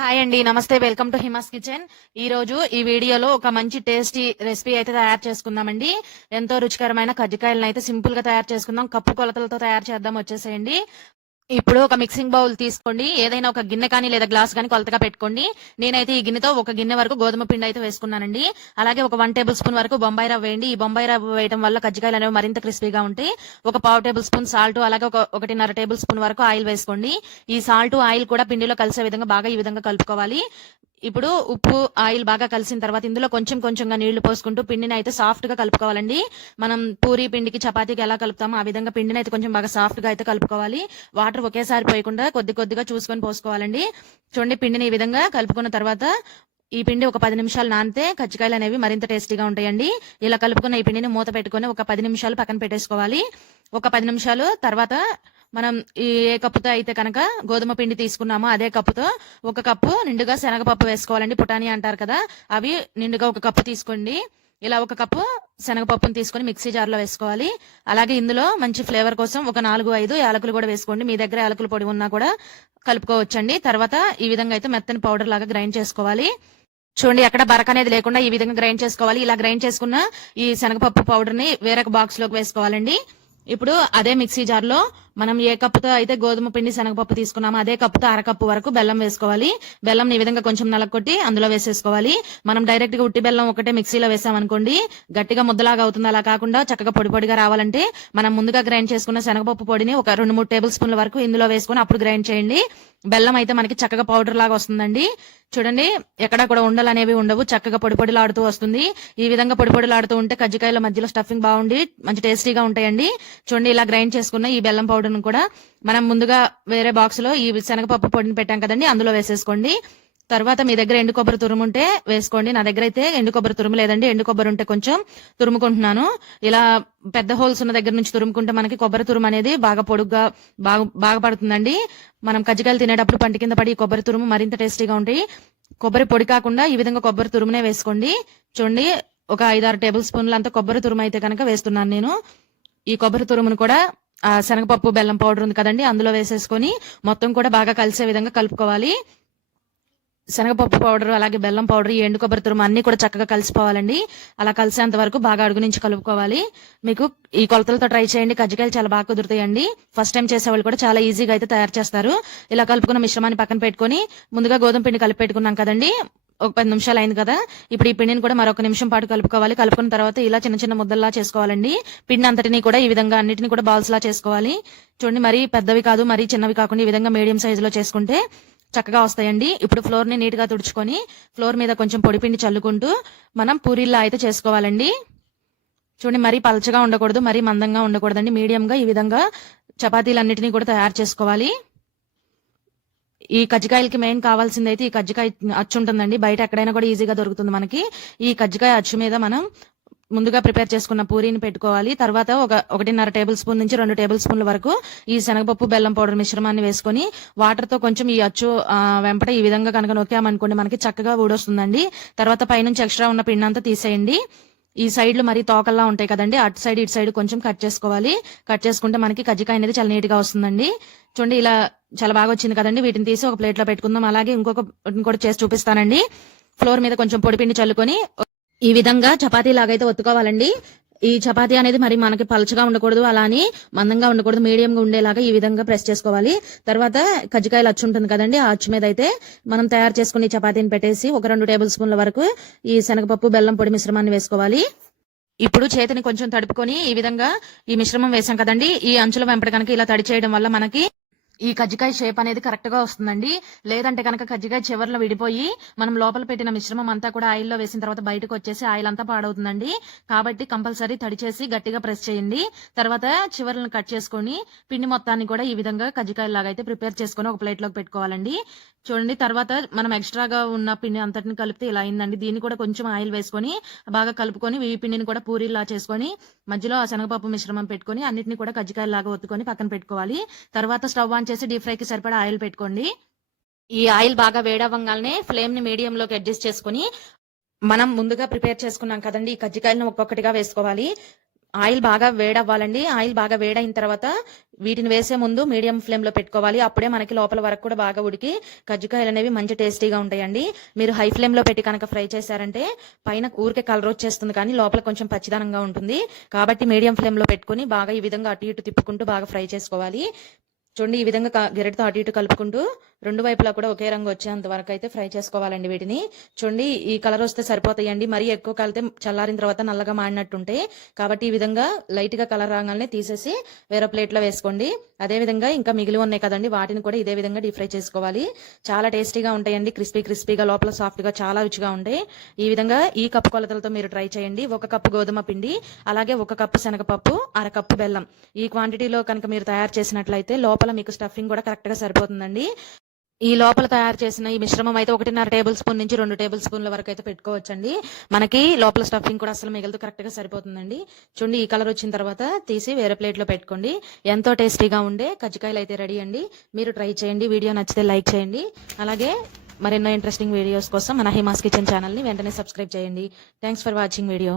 Hi అండి, నమస్తే. Welcome to Hima's kitchen. ఈ రోజు ఈ వీడియోలో ఒక మంచి టేస్టీ రెసిపీ అయితే తయారు చేసుకుందామండి. ఎంతో రుచికరమైన కజ్జికాయలను అయితే సింపుల్ గా తయారు చేసుకుందాం. కప్పు కొలతలతో తయారు చేద్దాం. వచ్చేసేయండి. ఇప్పుడు ఒక మిక్సింగ్ బౌల్ తీసుకోండి. ఏదైనా ఒక గిన్నె కానీ లేదా గ్లాస్ కానీ కొలతగా పెట్టుకోండి. నేనైతే ఈ గిన్నెతో ఒక గిన్నె వరకు గోధుమ పిండి అయితే వేసుకున్నానండి. అలాగే ఒక 1 టేబుల్ స్పూన్ వరకు బొంబాయి రవ్వ వేయండి. ఈ బొంబాయి రవ్వ వేయడం వల్ల కజ్జికాయలు అనేవి మరింత క్రిస్పీగా ఉంటాయి. ఒక 1/2 టేబుల్ స్పూన్ సాల్ట్, అలాగే 1.5 టేబుల్ స్పూన్ వరకు ఆయిల్ వేసుకోండి. ఈ సాల్ట్ ఆయిల్ కూడా పిండిలో కలిసే విధంగా బాగా ఈ విధంగా కలుపుకోవాలి. ఇప్పుడు ఉప్పు ఆయిల్ బాగా కలిసిన తర్వాత ఇందులో కొంచెం కొంచెంగా నీళ్లు పోసుకుంటూ పిండిని అయితే సాఫ్ట్ గా కలుపుకోవాలండి. మనం పూరి పిండికి చపాతీకి ఎలా కలుపుతామో ఆ విధంగా పిండిని అయితే కొంచెం బాగా సాఫ్ట్ గా అయితే కలుపుకోవాలి. వాటర్ ఒకేసారి పోయకుండా కొద్ది కొద్దిగా చూసుకొని పోసుకోవాలండి. చూడండి, పిండిని ఈ విధంగా కలుపుకున్న తర్వాత ఈ పిండి ఒక 10 నిమిషాలు నానితే కజ్జికాయలు అనేవి మరింత టేస్టీగా ఉంటాయండి. ఇలా కలుపుకున్న ఈ పిండిని మూత పెట్టుకుని ఒక 10 నిమిషాలు పక్కన పెట్టేసుకోవాలి. ఒక 10 నిమిషాలు తర్వాత మనం ఏ కప్పుతో అయితే కనుక గోధుమ పిండి తీసుకున్నామో అదే కప్పుతో ఒక కప్పు నిండుగా శనగపప్పు వేసుకోవాలండి. పుటాని అంటారు కదా, అవి నిండుగా ఒక కప్పు తీసుకోండి. ఇలా ఒక కప్పు శనగపప్పును తీసుకొని మిక్సీ జార్లో వేసుకోవాలి. అలాగే ఇందులో మంచి ఫ్లేవర్ కోసం ఒక 4-5 యాలకులు కూడా వేసుకోండి. మీ దగ్గర యాలకుల పొడి ఉన్నా కూడా కలుపుకోవచ్చండి. తర్వాత ఈ విధంగా అయితే మెత్తని పౌడర్ లాగా గ్రైండ్ చేసుకోవాలి. చూడండి, ఎక్కడ బరక అనేది లేకుండా ఈ విధంగా గ్రైండ్ చేసుకోవాలి. ఇలా గ్రైండ్ చేసుకున్న ఈ శనగపప్పు పౌడర్ ని వేరొక బాక్స్ లోకి వేసుకోవాలండి. ఇప్పుడు అదే మిక్సీ జార్ లో మనం ఏ కప్పుతో అయితే గోధుమ పిండి శనగపప్పు తీసుకున్నామో అదే కప్పుతో అరకప్పు వరకు బెల్లం వేసుకోవాలి. బెల్లం ఈ విధంగా కొంచెం నలకొట్టి అందులో వేసేసుకోవాలి. మనం డైరెక్ట్ గా ఉట్టి బెల్లం ఒకటే మిక్సీలో వేసామనుకోండి గట్టిగా ముద్దలాగా అవుతుంది. అలా కాకుండా చక్కగా పొడి పొడిగా రావాలంటే మనం ముందుగా గ్రైండ్ చేసుకున్న శనగపప్పు పొడిని ఒక 2-3 టేబుల్ స్పూన్ల వరకు ఇందులో వేసుకుని అప్పుడు గ్రైండ్ చేయండి. బెల్లం అయితే మనకి చక్కగా పౌడర్ లాగా వస్తుందండి. చూడండి, ఎక్కడా కూడా ఉండలు అనేవి ఉండవు. చక్కగా పొడి పొడిలాడుతూ వస్తుంది. ఈ విధంగా పొడి పొడిలాడుతూ ఉంటే కజ్జికాయల మధ్యలో స్టఫింగ్ బాగుండి మంచి టేస్టీగా ఉంటాయండి. చూడండి, ఇలా గ్రైండ్ చేసుకున్న ఈ బెల్లం పౌడర్ ను కూడా మనం ముందుగా వేరే బాక్స్ లో ఈ శనగపప్పు పొడిని పెట్టాం కదండి, అందులో వేసేసుకోండి. తర్వాత మీ దగ్గర ఎండు కొబ్బరి తురుము ఉంటే వేసుకోండి. నా దగ్గర అయితే ఎండు కొబ్బరి తురుము లేదండి. ఎండు కొబ్బరి ఉంటే కొంచెం తురుముకుంటున్నాను. ఇలా పెద్ద హోల్స్ ఉన్న దగ్గర నుంచి తురుముకుంటే మనకి కొబ్బరి తురుము అనేది బాగా పొడుగ్గా బాగా పడుతుందండి. మనం కజ్జికాయలు తినేటప్పుడు పంటి కింద పడి కొబ్బరి తురుము మరింత టేస్టీగా ఉంటాయి. కొబ్బరి పొడి కాకుండా ఈ విధంగా కొబ్బరి తురుమునే వేసుకోండి. చూడండి, ఒక 5-6 టేబుల్ స్పూన్లు అంతా కొబ్బరి తురుము అయితే కనుక వేస్తున్నాను నేను. ఈ కొబ్బరి తురుమును కూడా ఆ శనగపప్పు బెల్లం పౌడర్ ఉంది కదండి, అందులో వేసేసుకొని మొత్తం కూడా బాగా కలిసే విధంగా కలుపుకోవాలి. శనగపప్పు పౌడర్ అలాగే బెల్లం పౌడర్, ఎండు కొబ్బరి తురుము అన్ని కూడా చక్కగా కలిసిపోవాలండి. అలా కలిసేంత వరకు బాగా అడుగు నుంచి కలుపుకోవాలి. మీకు ఈ కొలతలతో ట్రై చేయండి. కజ్జికాయలు చాలా బాగా కుదురుతాయండి. ఫస్ట్ టైం చేసేవాళ్ళు కూడా చాలా ఈజీగా అయితే తయారు చేస్తారు. ఇలా కలుపుకున్న మిశ్రమాన్ని పక్కన పెట్టుకొని ముందుగా గోధుమ పిండి కలిపి పెట్టుకున్నాం కదండి, ఒక 10 నిమిషాలు అయింది కదా. ఇప్పుడు ఈ పిండిని కూడా మరొక నిమిషం పాటు కలుపుకోవాలి. కలుపుకున్న తర్వాత ఇలా చిన్న చిన్న ముద్దల్లా చేసుకోవాలండి. పిండి అంతటిని కూడా ఈ విధంగా అన్నిటిని కూడా బాల్స్ లా చేసుకోవాలి. చూడండి, మరీ పెద్దవి కాదు మరీ చిన్నవి కాకుండా ఈ విధంగా మీడియం సైజులో చేసుకుంటే చక్కగా వస్తాయండి. ఇప్పుడు ఫ్లోర్ ని నీట్ గా తుడుచుకొని ఫ్లోర్ మీద కొంచెం పొడిపిండి చల్లుకుంటూ మనం పూరీల్లా అయితే చేసుకోవాలండి. చూడండి, మరీ పలచగా ఉండకూడదు, మరీ మందంగా ఉండకూడదండి. మీడియం గా ఈ విధంగా చపాతీలన్నిటినీ కూడా తయారు చేసుకోవాలి. ఈ కజ్జికాయలకి మెయిన్ కావాల్సింది అయితే ఈ కజ్జికాయ అచ్చు ఉంటుందండి. బయట ఎక్కడైనా కూడా ఈజీగా దొరుకుతుంది మనకి. ఈ కజ్జికాయ అచ్చు మీద మనం ముందుగా ప్రిపేర్ చేసుకున్న పూరీని పెట్టుకోవాలి. తర్వాత 1.5 టేబుల్ స్పూన్ నుంచి 2 టేబుల్ స్పూన్ల వరకు ఈ శనగపప్పు బెల్లం పౌడర్ మిశ్రమాన్ని వేసుకొని వాటర్ తో కొంచెం ఈ అచ్చు వెంపట ఈ విధంగా కనుక నొక్కామనుకోండి మనకి చక్కగా ఊడొస్తుందండి. తర్వాత పైనుంచి ఎక్స్ట్రా ఉన్న పిండి అంతా తీసేయండి. ఈ సైడ్లు మరి తోకల్లా ఉంటాయి కదండి, అటు సైడ్ ఇటు సైడ్ కొంచెం కట్ చేసుకోవాలి. కట్ చేసుకుంటే మనకి కజ్జికాయ అనేది చాలా నీట్ గా వస్తుందండి. చూడండి, ఇలా చాలా బాగా వచ్చింది కదండి. వీటిని తీసి ఒక ప్లేట్ లో పెట్టుకుందాం. అలాగే ఇంకొకటి చేసి చూపిస్తానండి. ఫ్లోర్ మీద కొంచెం పొడిపిండి చల్లుకొని ఈ విధంగా చపాతీ లాగైతే ఒత్తుకోవాలండి. ఈ చపాతీ అనేది మరి మనకి పలచగా ఉండకూడదు, అలానే మందంగా ఉండకూడదు, మీడియం గా ఉండేలాగా ఈ విధంగా ప్రెస్ చేసుకోవాలి. తర్వాత కజ్జికాయలు అచ్చు ఉంటుంది కదండి, ఆ అచ్చు మీద అయితే మనం తయారు చేసుకుని చపాతీని పెట్టేసి ఒక 2 టేబుల్ స్పూన్ల వరకు ఈ శనగపప్పు బెల్లం పొడి మిశ్రమాన్ని వేసుకోవాలి. ఇప్పుడు చేతిని కొంచెం తడుపుకొని ఈ విధంగా ఈ మిశ్రమం వేసాం కదండి, ఈ అంచుల వెంపట కనుక ఇలా తడి చేయడం వల్ల మనకి ఈ కజ్జికాయ షేప్ అనేది కరెక్ట్ గా వస్తుందండి. లేదంటే కనుక కజ్జికాయ చివర్లో విడిపోయి మనం లోపల పెట్టిన మిశ్రమం అంతా కూడా ఆయిల్లో వేసిన తర్వాత బయటకు వచ్చేసి ఆయిల్ అంతా పాడవుతుందండి. కాబట్టి కంపల్సరీ తడి చేసి గట్టిగా ప్రెస్ చేయండి. తర్వాత చివర్లను కట్ చేసుకొని పిండి మొత్తాన్ని కూడా ఈ విధంగా కజ్జికాయ లాగా అయితే ప్రిపేర్ చేసుకొని ఒక ప్లేట్ లోకి పెట్టుకోవాలండి. చూడండి, తర్వాత మనం ఎక్స్ట్రాగా ఉన్న పిండి అంతటిని కలిపితే ఇలా అయిందండి. దీన్ని కూడా కొంచెం ఆయిల్ వేసుకొని బాగా కలుపుకొని ఈ పిండిని కూడా పూరీలా చేసుకొని మధ్యలో ఆ శనగపప్పు మిశ్రమం పెట్టుకొని అన్నిటిని కూడా కజ్జికాయ లాగా ఒత్తుకొని పక్కన పెట్టుకోవాలి. తర్వాత స్టవ్ ఆన్ చేసి డీప్ ఫ్రైకి సరిపడా ఆయిల్ పెట్టుకోండి. ఈ ఆయిల్ బాగా వేడవ్వగానే ఫ్లేమ్ ని మీడియం లోకి అడ్జస్ట్ చేసుకుని మనం ముందుగా ప్రిపేర్ చేసుకున్నాం కదండి ఈ కజ్జికాయలను ఒక్కొక్కటిగా వేసుకోవాలి. ఆయిల్ బాగా వేడవ్వాలండి. ఆయిల్ బాగా వేడైన తర్వాత వీటిని వేసే ముందు మీడియం ఫ్లేమ్ లో పెట్టుకోవాలి. అప్పుడే మనకి లోపల వరకు కూడా బాగా ఉడికి కజ్జికాయలు అనేవి మంచి టేస్టీగా ఉంటాయండి. మీరు హై ఫ్లేమ్ లో పెట్టి కనుక ఫ్రై చేశారంటే పైన ఊరికే కలర్ వచ్చేస్తుంది, కానీ లోపల కొంచెం పచ్చిదనంగా ఉంటుంది. కాబట్టి మీడియం ఫ్లేమ్ లో పెట్టుకుని బాగా ఈ విధంగా అటు ఇటు తిప్పుకుంటూ బాగా ఫ్రై చేసుకోవాలి. చూడండి, ఈ విధంగా గెరటితో అటు ఇటు కలుపుకుంటూ రెండు వైపులా కూడా ఒకే రంగు వచ్చేంత వరకు అయితే ఫ్రై చేసుకోవాలండి వీటిని. చూడండి, ఈ కలర్ వస్తే సరిపోతాయండి. మరీ ఎక్కువ కలితే చల్లారిన తర్వాత నల్లగా మాడినట్టుంటాయి. కాబట్టి ఈ విధంగా లైట్ గా కలర్ రాగానే తీసేసి వేరే ప్లేట్ లో వేసుకోండి. అదే విధంగా ఇంకా మిగిలి ఉన్నాయి కదండి, వాటిని కూడా ఇదే విధంగా డీప్ ఫ్రై చేసుకోవాలి. చాలా టేస్టీగా ఉంటాయండి, క్రిస్పీగా లోపల సాఫ్ట్ గా చాలా రుచిగా ఉంటాయి. ఈ విధంగా ఈ కప్పు కొలతలతో మీరు ట్రై చేయండి. 1 కప్పు గోధుమ పిండి, అలాగే 1 కప్పు శనగపప్పు, 1/2 కప్పు బెల్లం. ఈ క్వాంటిటీలో కనుక మీరు తయారు చేసినట్లయితే లోపల మీకు స్టఫింగ్ కూడా కరెక్ట్ గా సరిపోతుందండి. ఈ లోపల తయారు చేసిన ఈ మిశ్రమం అయితే 1.5 టేబుల్ స్పూన్ నుంచి 2 టేబుల్ స్పూన్ల వరకు అయితే పెట్టుకోవచ్చండి. మనకి లోపల స్టఫింగ్ కూడా అసలు మిగలదు, కరెక్ట్ గా సరిపోతుందండి. చూడండి, ఈ కలర్ వచ్చిన తర్వాత తీసి వేరే ప్లేట్ లో పెట్టుకోండి. ఎంతో టేస్టీగా ఉండే కజ్జికాయలు అయితే రెడీ అండి. మీరు ట్రై చేయండి. వీడియో నచ్చితే లైక్ చేయండి. అలాగే మరెన్నో ఇంట్రెస్టింగ్ వీడియోస్ కోసం మన హిమాస్ కిచెన్ ఛానల్ ని వెంటనే సబ్స్క్రైబ్ చేయండి. Thanks for watching video.